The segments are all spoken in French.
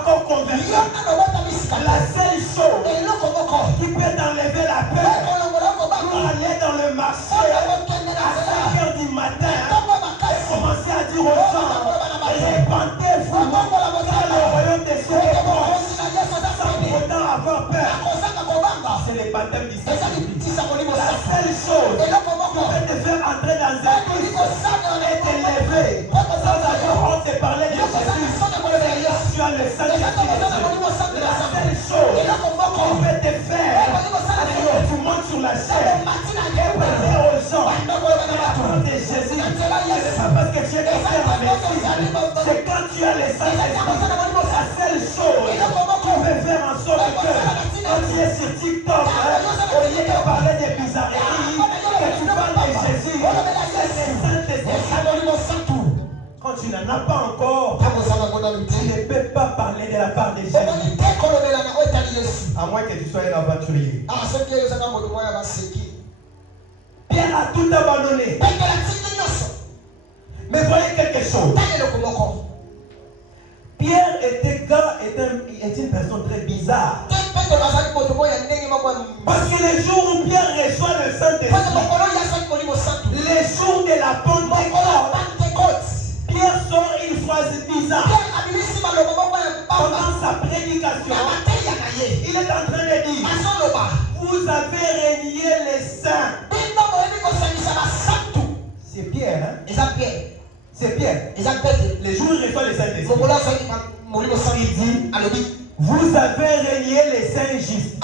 encore convaincu. La seule chose qui peut t'enlever la peur pour aller dans le marché à 5 heures du matin et commencer à dire aux gens, répandez-vous car le royaume des cieux est proche, sans pour autant avoir peur. C'est le baptême du Saint-Esprit. La seule chose qui peut te faire entrer dans un culte et t'élever sans avoir honte de parler de Jésus, c'est tu as le Saint-Esprit de Dieu. La seule chose qui peut te faire que tu montes sur la chaîne et parler aux gens et apprendre de Jésus. Ce n'est pas parce que tu es quelqu'un en médecine, c'est quand tu as le Saint-Esprit. La seule chose qui peut faire en sorte que quand tu es sur TikTok, au lieu de parler des bizarreries, que tu parles de Jésus, c'est le Saint-Esprit. Quand tu n'en as pas encore, tu ne peux pas parler de la part de Jésus. À moins que tu sois un aventurier. Pierre a tout abandonné. Mais voyez quelque chose. Pierre est une personne très bizarre. Parce que le jour où Pierre reçoit le Saint-Esprit, le jour de la Pentecôte, Pierre sort une phrase bizarre. Pendant sa prédication, il est en train de dire, vous avez renié les saints. C'est Pierre, hein? C'est Pierre. Le jour où il reçoit le Saint-Esprit, il dit, vous avez renié les saints justes.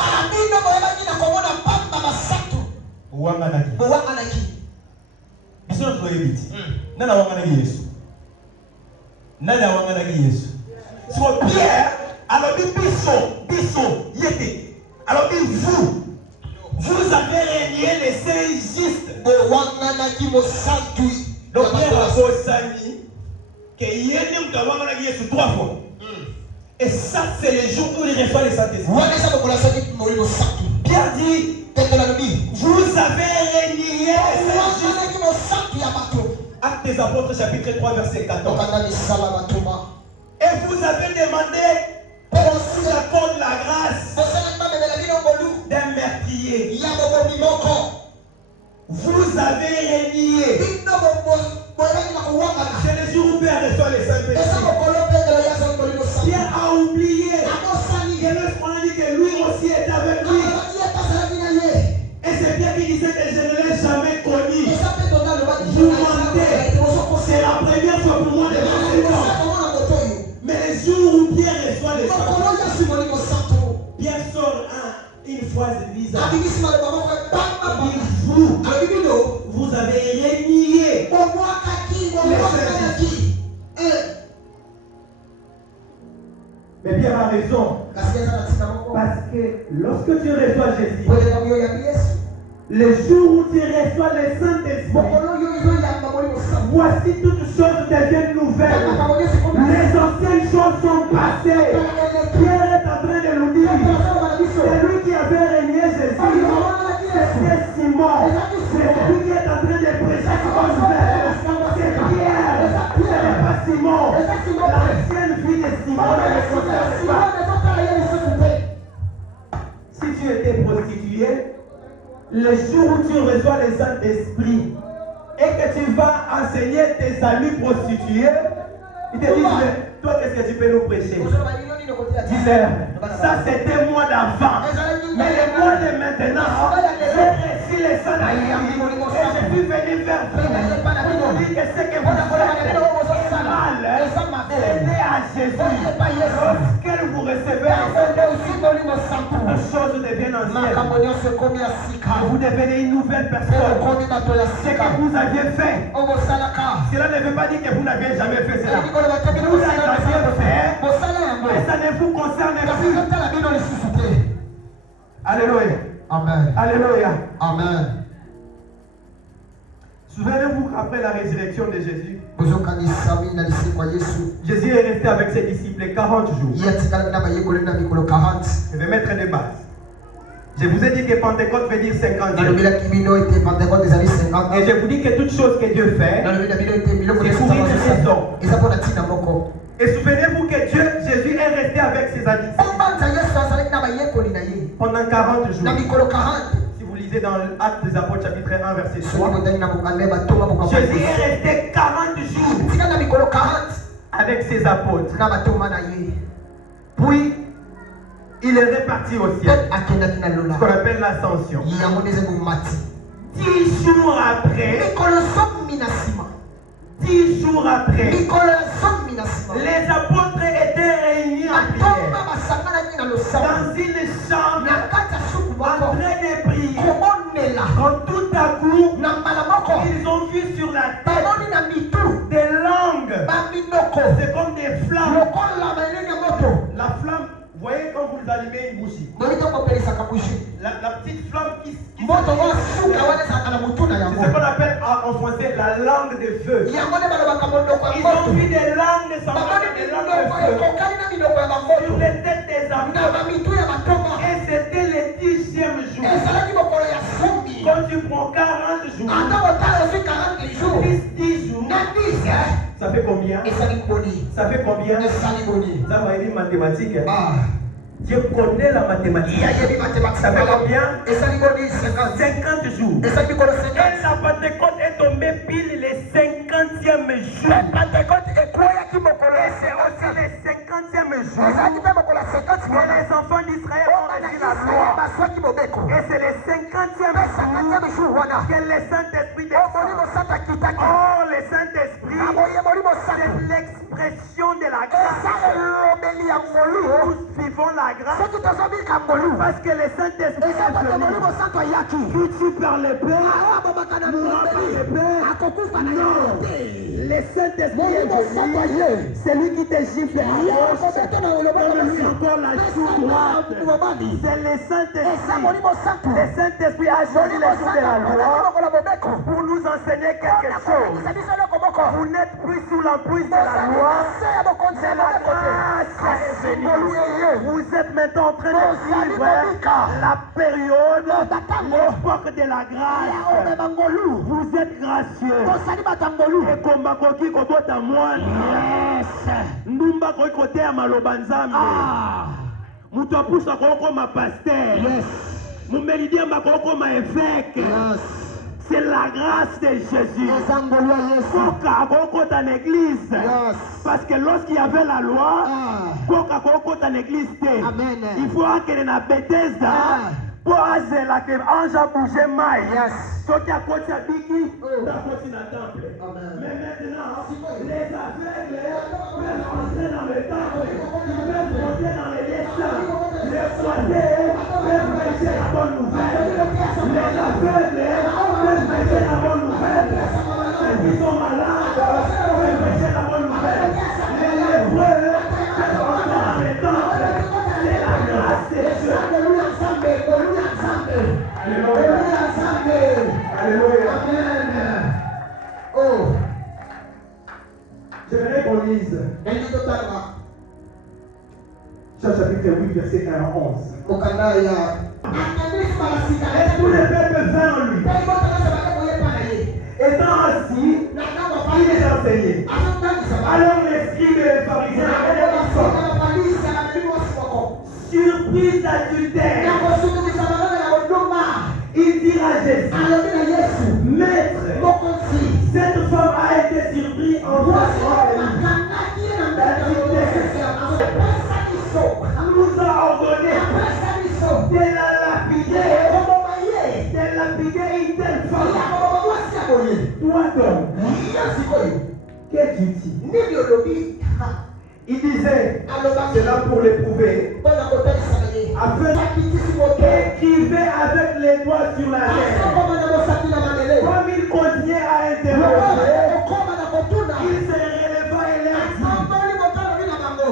Sur Pierre, alors alors vous avez renié les saints justes. Donc Pierre a dit que Yénim Kawamana Yesu 3 fois. Et ça, c'est le jour où il reçoit le Saint-Esprit. Pierre dit, vous avez renié les saints justes. Actes des Apôtres, chapitre 3, verset 14. Et vous avez demandé qu'on vous accorde la grâce d'un meurtrier. Vous avez renié. C'est le jour où Pierre reçoit le Saint-Esprit. Pierre a oublié que l'Esprit dit que lui aussi est avec lui. Et c'est Pierre qui disait que je ne l'ai jamais connu. Vous mentez. C'est la première fois pour moi de 27 ans. Mais le jour où Pierre reçoit le Saint-Esprit, Pierre sort une phrase bizarre. Vous avez renié. Mais Pierre a raison. Parce que lorsque tu reçois Jésus, le jour où tu reçois le Saint-Esprit, voici toutes choses deviennent nouvelles. Les anciennes choses sont passées. Pierre est en train de nous dire, c'est lui qui avait régné Jésus. C'est Simon. C'est lui qui est en train de prêcher comme nouvelle. C'est Pierre. Ce n'est pas Simon. L'ancienne vie de Simon ne le concerne pas. Si tu étais prostituée, le jour où tu reçois le Saint-Esprit et que tu vas enseigner tes amis prostitués, ils te disent, mais toi, qu'est-ce que tu peux nous prêcher? Dis-leur, ça c'était moi d'avant. Mais le moi de maintenant, j'ai reçu le Saint-Esprit et je suis venu vers vous pour dire que ce que vous faites est mal. Aidez à Jésus. Lorsque vous recevez les choses deviennent anciennes. Vous devenez une nouvelle personne. Ce que vous aviez fait, cela ne veut pas dire que vous n'aviez jamais fait cela. Vous l'aviez fait, mais ça ne vous concerne plus. Alléluia. Amen. Alléluia. Amen. Souvenez-vous qu'après la résurrection de Jésus, Jésus Jésus est resté avec ses disciples 40 jours. Je vais mettre des bases. Je vous ai dit que Pentecôte veut dire 50 jours. Et je vous dis que toute chose que Dieu fait, c'est pour une raison. Et souvenez-vous que Jésus est resté avec avec ses addictions. Pendant 40 jours. Si vous lisez dans l'Acte des Apôtres, chapitre 1, verset 3. Jésus est resté 40 jours avec ses apôtres. Puis, il est reparti au ciel. Ce qu'on appelle l'ascension. 10 jours après, 10 jours après, les apôtres étaient réunis en prière dans une chambre en train de prier. Quand tout à coup, ils ont vu sur la tête des langues. C'est comme des flammes. La flamme, vous voyez quand vous allumez une bougie, la petite flamme qui c'est ce qu'on appelle en français la langue de feu. Ils ont vu des langues semblables des langues de feu sur les têtes des apôtres. Et c'était le 10e jour. Quand tu prends 40 jours, plus 10 jours, ça fait combien? Ça fait combien? Ça va être mathématique. Je connais la mathématique. Ça fait combien? 50 jours. Et la Pentecôte est tombée pile les 50e jour. Et c'est aussi les 50e jour que les enfants d'Israël ont reçu la loi. Et c'est les 50e jour que le Saint-Esprit descend. Oh, le Saint-Esprit, c'est l'expression de la grâce. Nous vivons la grâce. Parce que le Saint-Esprit est venu. Qui tue par le Père, mourra par le Père. Non, le Saint-Esprit est venu. C'est lui qui te gifle à gauche. Donne-lui encore la joue droite. C'est le Saint-Esprit. Le Saint-Esprit a choisi les jours de la loi pour nous enseigner quelque chose. Vous n'êtes plus sous l'emprise de la loi. C'est la grâce est venue. Vous êtes maintenant en train de vivre la période, l'époque de la grâce. Vous êtes gracieux. Et comme Koki Kobota Moine, Ndumba Kokote Amalobanzambe, Moutapoussa Koko ma pasteur, Moumelidia Makoko ma évêque. C'est la grâce de Jésus. Koka Koko dans l'église. Parce que lorsqu'il y avait la loi, Koka Koko dans l'église. Il faut que la Bethesda. Pour azela que ange a bougé maille. Ceux qui a côté à Biki, dans le temple. Mais maintenant, les aveugles peuvent entrer dans le temple. Ils peuvent monter dans les lieux saints. Les croisés peuvent prêcher la bonne nouvelle. Les aveugles peuvent prêcher la bonne nouvelle. Ceux qui sont malades peuvent prêcher la bonne nouvelle. Les lépreux peuvent entrer dans le temple. C'est la grâce de Dieu. Alléluia. Alléluia. Amen. Oh. J'aimerais qu'on lise. Jean chapitre 8, verset 41. Et tout le peuple vint en lui. Étant assis, il les enseignait. Alors les scribes et les pharisiens venaient ensemble. Surprise d'adultère. Il dira à Jésus, Maître, cette femme a été surprise en faisant nous a ordonné de la lapider une telle femme. Toi donc, qu'est-ce que tu dis? Il disait, c'est là pour l'éprouver, afin qu'écrivait avec les doigts sur la terre. Comme il continuait à interroger, il se releva et leur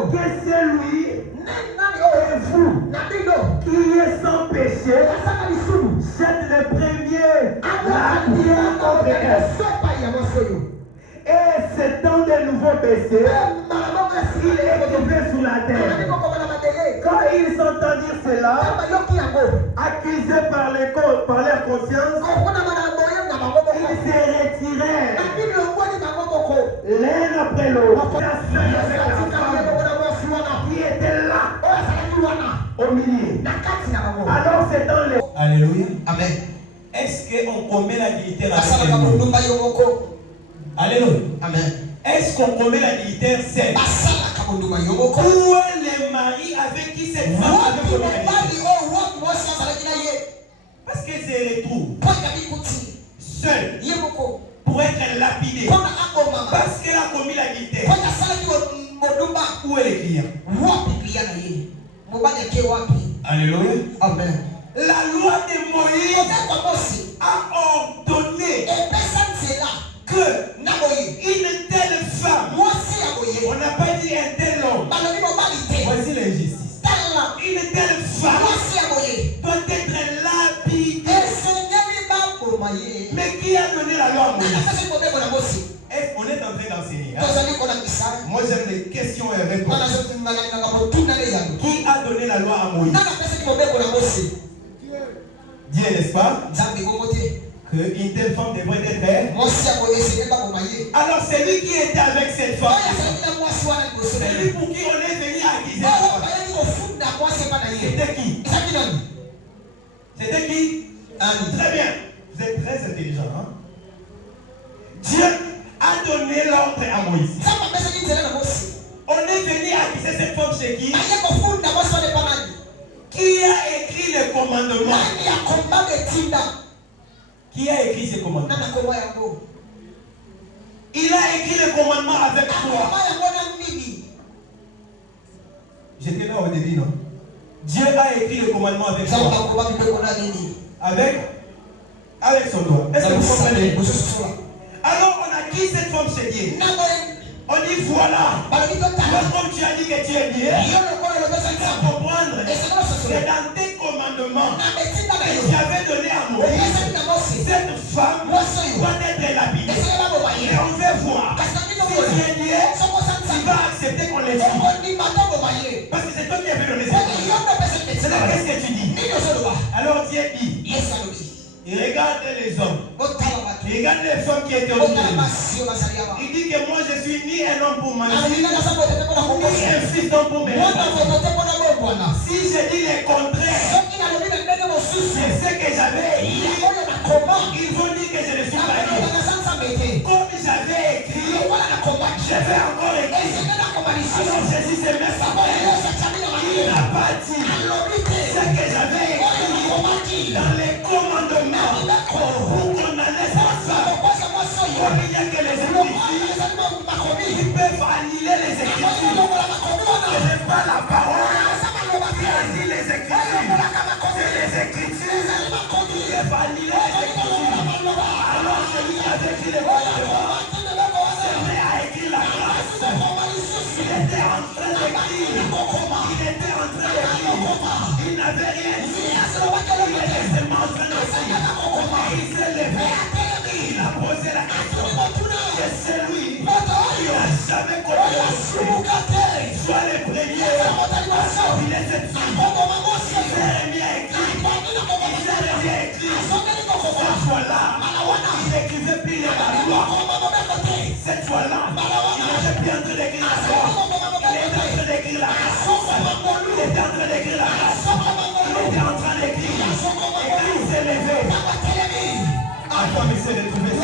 dit que c'est lui et vous qui est sans péché, jette le premier la pierre contre elle. Et s'étant de nouveau baissé, il écrivait sur la terre. Quand ils entendirent cela, accusés par leur conscience, ils se retirèrent l'un après l'autre. La sœur avec la femme qui était là. au milieu. Alors c'est dans les... Alléluia. Amen. Est-ce qu'on commet la dignitaire avec Asala elle? kabundumba yomoko. Alléluia. Amen. Est-ce qu'on commet la dignitaire seule? Asala kabundumba yomoko. Où est le mari avec qui cette femme avait commis la dignitaire? Parce qu'elle se retrouve seule pour être lapidée. Parce qu'elle a commis la dignitaire. Où est le client? Alléluia. Amen. La loi de Moïse a ordonné que une telle femme, on n'a pas dit un tel homme, voici l'injustice. Une telle femme doit être lapidée. Mais qui a donné la loi à Moïse? Est-ce qu'on est en train d'enseigner? Moi j'aime les questions et réponses. Qui a donné la loi à Moïse? Dieu, n'est-ce pas? Qu'une telle femme devrait être. Alors c'est lui qui était avec cette femme. C'est lui pour qui on est venu accuser. C'était qui? C'était qui? Très bien. Vous êtes très intelligent. Hein? Dieu a donné l'ordre à Moïse. On est venu accuser cette femme chez qui? Qui a écrit le commandement? Qui a écrit ce commandement? Il a écrit le commandement avec toi. J'étais là au début, non? Dieu a écrit le commandement avec toi. Avec son doigt. Est-ce que vous comprenez? Alors on a qui cette femme chez Dieu? On dit voilà. Comme tu as dit que tu es Dieu, il faut comprendre que dans tes commandements que tu avais donné à Moïse, cette femme doit être lapidée. Mais on veut voir. Si tu es Dieu, tu vas accepter qu'on les tue. Parce que c'est toi qui avais donné cette femme. Qu'est-ce que tu dis? Alors Dieu dit, il regarde les hommes. Il regarde les femmes qui étaient au milieu. Il dit que moi je suis ni un homme pour manger, ni un fils d'homme pour me remplacer. Si je dis le contraire, c'est ce que j'avais écrit. Ils vont dire que je ne suis pas Dieu. Comme j'avais écrit, je vais encore écrire. Alors Jésus s'est mis sa main. Il n'a pas dit ce que j'avais écrit dans les commandements pour condamner cette femme. Comme il n'y a que les Écritures, ils peuvent annuler les Écritures. Ce n'est pas la parole qui annule les Écritures. C'est les Écritures qui peuvent annuler les Écritures. Alors celui qui avait écrit les commandements, c'est vrai à écrire la grâce. Il était en train d'écrire. Il n'avait rien dit. Il était seulement en train d'écrire. Il s'est levé. Il a posé la question. Que c'est lui qui n'a jamais connu soit le premier. Il est cette fille. Il s'est bien écrit. Cette fois-là, il n'écrivait plus les loi. Cette fois-là, il n'était plus en train d'écrire la loi. Il était en train d'écrire la race. Il était en train d'écrire la race. Il était en train d'écrire. Et quand il s'est levé, attends, mais c'est retrouvé ça.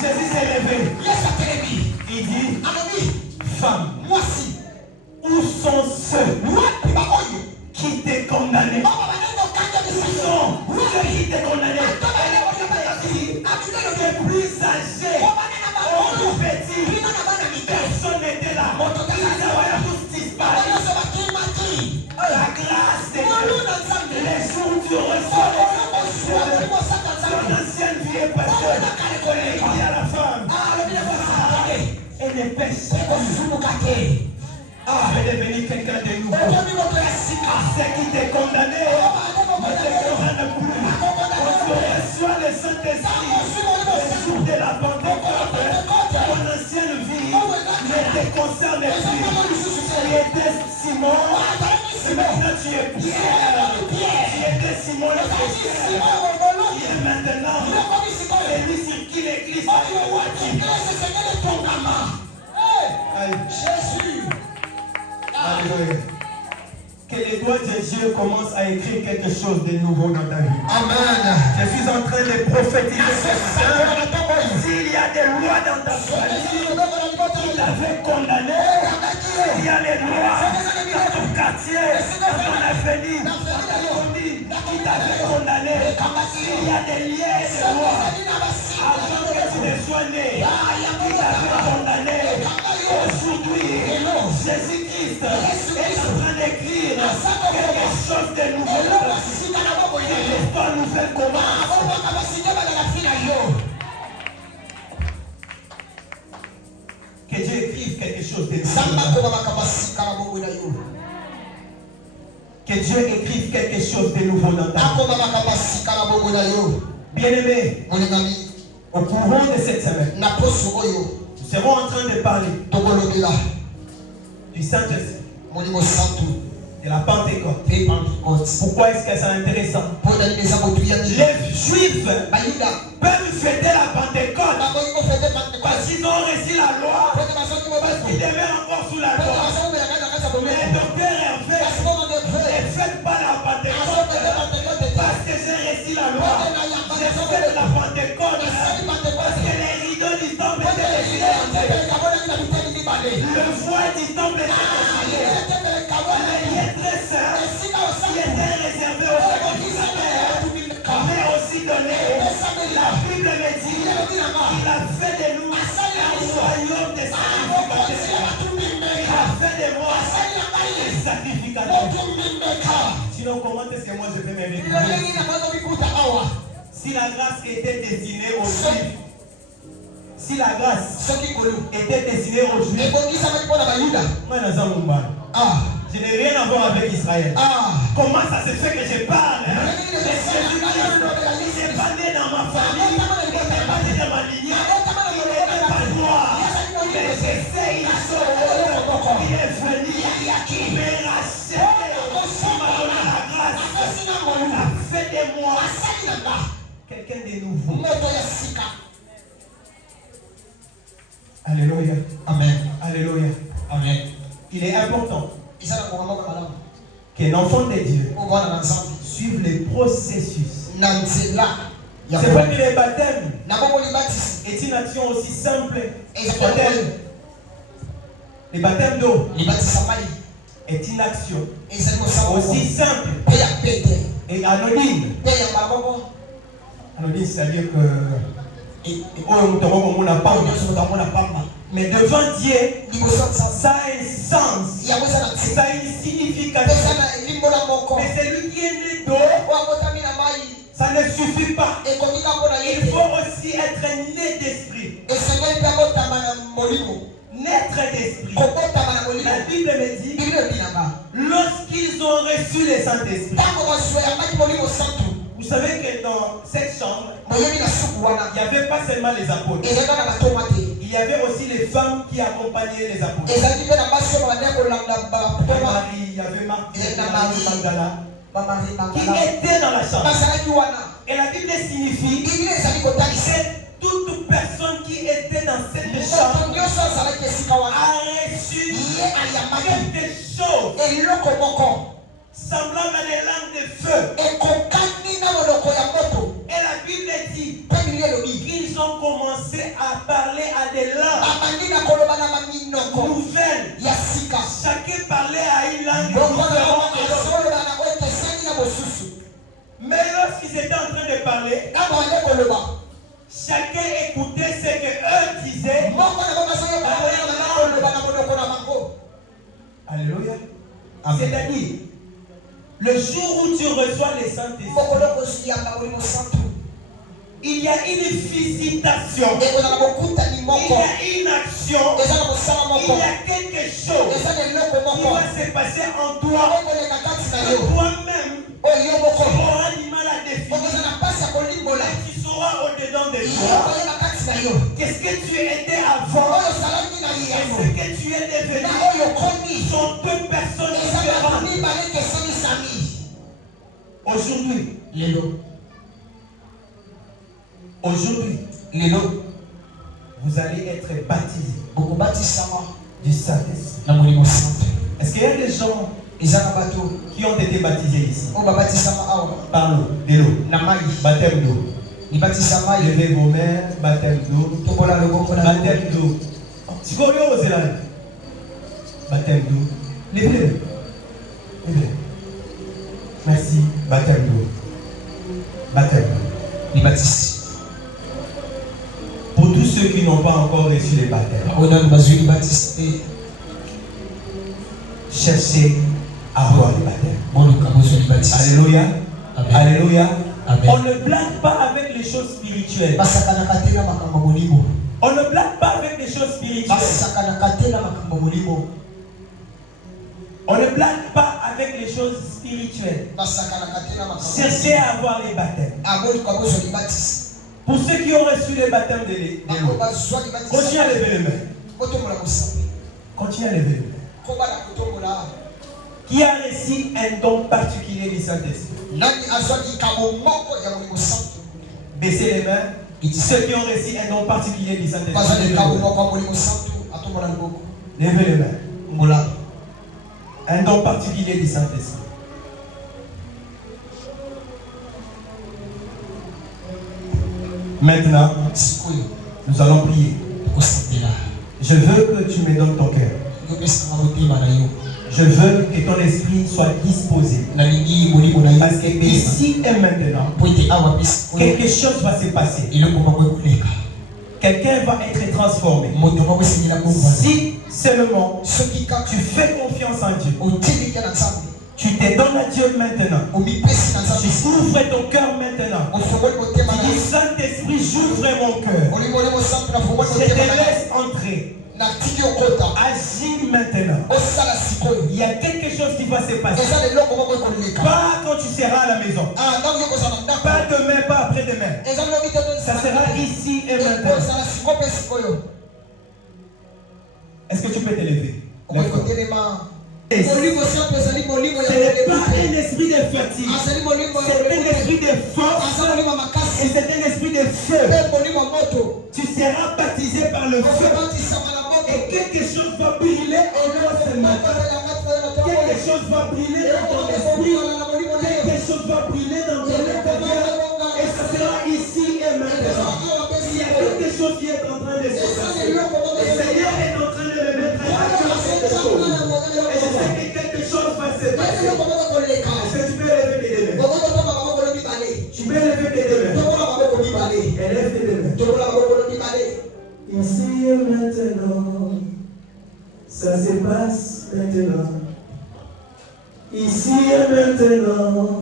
Jésus s'est levé. Il dit, femme, où sont ceux qui t'ont condamné? Où sont ceux qui t'ont condamné? Les plus âgés, plus petits, personne n'était là. Ils avaient tous disparu. La grâce de Dieu, les jours où tu reçois ton ancienne vie est passée. Il dit à la femme, elle ne pêche pas. Elle est devenue quelqu'un de nouveau. Ceux qui t'ont condamné ne te condamnent plus. Quand tu reçois le Saint-Esprit, le jour de la Pentecôte, ton ancienne vie ne te concerne plus. Tu étais Simon, et maintenant tu es Pierre. Tu étais Simon le pécheur. Et maintenant, le active. Jésus. Alléluia. Que les doigts de Dieu commencent à écrire quelque chose de nouveau dans ta vie. Amen. Je suis en train de prophétiser ce matin. S'il y a des lois dans ta famille qui t'avaient condamné, il y a les lois dans ton quartier, dans ton avenir, dans ta famille qui t'avaient condamné. Il y a des liens de lois avant que tu ne sois né, qui t'avaient condamné. Aujourd'hui, Jésus-Christ est en train d'écrire quelque chose de nouveau. Que l'histoire nouvelle commence. Que Dieu écrive quelque chose de nouveau. Que Dieu écrive quelque chose de nouveau dans ta vie. Bien-aimé, au courant de cette semaine, nous serons en train de parler du Saint-Esprit, de la Pentecôte. Pourquoi est-ce que c'est intéressant? Les Juifs peuvent fêter la Pentecôte parce qu'ils ont reçu la loi, parce qu'ils demeurent encore sous la loi. Mais le docteur Hervé ne fête pas la Pentecôte parce que j'ai reçu la loi. Je fête la Pentecôte parce que les rideaux du temple étaient retirés. Le voile du temple était retiré. Les liens très saints qui étaient réservés aux sacrificateurs, mais aussi donnés. La Bible me dit qu'il a fait de nous un royaume de sacrificateurs. Il a fait de moi des sacrificateurs. Sinon, comment est-ce que moi je vais me récupérer? Si la grâce était destinée aux Juifs, si la grâce était destinée aux Juifs, je n'ai rien à voir avec Israël. Comment ça se fait que je parle de Jésus-Christ? Il n'est pas né dans ma famille, il n'est pas né dans ma lignée, il n'est pas noir. Mais je sais, il est venu, il m'a racheté, il m'a donné la grâce, il a fait de moi quelqu'un de nouveau. Alléluia. Amen. Alléluia. Amen. Il est important qu'un enfant de Dieu suive les processus. C'est vrai que le baptême est une action aussi simple. Le baptême d'eau est une action aussi simple et anonyme. Anonyme, c'est-à-dire que mais devant Dieu, ça a un sens, ça a une signification. Mais celui qui est né d'eau, ça ne suffit pas. Il faut aussi être né d'esprit. Naître d'esprit. La Bible me dit, lorsqu'ils ont reçu le Saint-Esprit. Vous savez que dans cette chambre, il n'y avait pas seulement les apôtres. Il y avait aussi les femmes qui accompagnaient les apôtres. Il y avait Marie Magdala qui était dans la chambre. Et la Bible signifie que toute personne qui était dans cette chambre a reçu quelque chose semblant à des langues de feu. Et la Bible dit qu'ils ont commencé à parler à des langues nouvelles. Chacun parlait à une langue différente. Mais lorsqu'ils étaient en train de parler, chacun écoutait ce que eux disaient. Alléluia. C'est-à-dire, le jour où tu reçois les Saint-Esprit, il y a une visitation, il y a une action, il y a quelque chose qui va se passer en toi. Et toi-même, tu auras du mal à définir. Tu sauras au-dedans de toi. Qu'est-ce que tu étais avant? Qu'est-ce que tu es devenu? Sont deux personnes différentes. Aujourd'hui, vous allez être baptisés du Saint-Esprit. Est-ce qu'il y a des gens qui ont été baptisés ici par l'eau, de l'eau, baptême d'eau? Levez vos mains, baptême d'eau, baptême d'eau. Si vous voulez oser là, baptême d'eau, levez-le. Merci, baptême d'eau. Baptême d'eau. Pour tous ceux qui n'ont pas encore reçu les baptêmes, cherchez à avoir les baptêmes. Alléluia. Amen. Alléluia. Amen. On ne blague pas avec les choses spirituelles. On ne blague pas avec les choses spirituelles. On ne blague pas avec les choses spirituelles. Cherchez à avoir les baptêmes. Pour ceux qui ont reçu les baptêmes de l'eau, continuez à lever les mains. Continuez à lever les mains. Qui a reçu un don particulier du Saint-Esprit? Baissez les mains. Ceux qui ont reçu un don particulier du Saint-Esprit. Levez les mains. Un don particulier du Saint-Esprit. Maintenant, nous allons prier. Je veux que tu me donnes ton cœur. Je veux que ton esprit soit disposé. Parce que ici et maintenant, quelque chose va se passer. Quelqu'un va être transformé. Si seulement tu fais confiance en Dieu, tu te donnes à Dieu maintenant, tu ouvres ton cœur maintenant, tu dis Saint-Esprit, j'ouvre mon cœur, je te laisse entrer. Agis maintenant. Il y a quelque chose qui va se passer. Pas quand tu seras à la maison. Pas demain, pas après-demain. Ça sera ici et maintenant. Est-ce que tu peux t'élever? Ce n'est pas un esprit de fatigue. C'est un esprit de force. Et c'est un esprit de feu. Tu seras baptisé par le feu. Et quelque chose va brûler en toi ce matin. Quelque chose va brûler dans ton esprit. Quelque chose va brûler dans ton intérieur. Et ça sera ici et maintenant. Il y a quelque chose qui est en train de se passer. Le Seigneur est en train de me mettre à cœur cette chose. Et je sais que quelque chose va se passer. Est-ce que tu peux lever tes deux mains? Tu peux lever tes deux mains. Élève tes deux mains. Ici et maintenant, ça se passe maintenant. Ici et maintenant.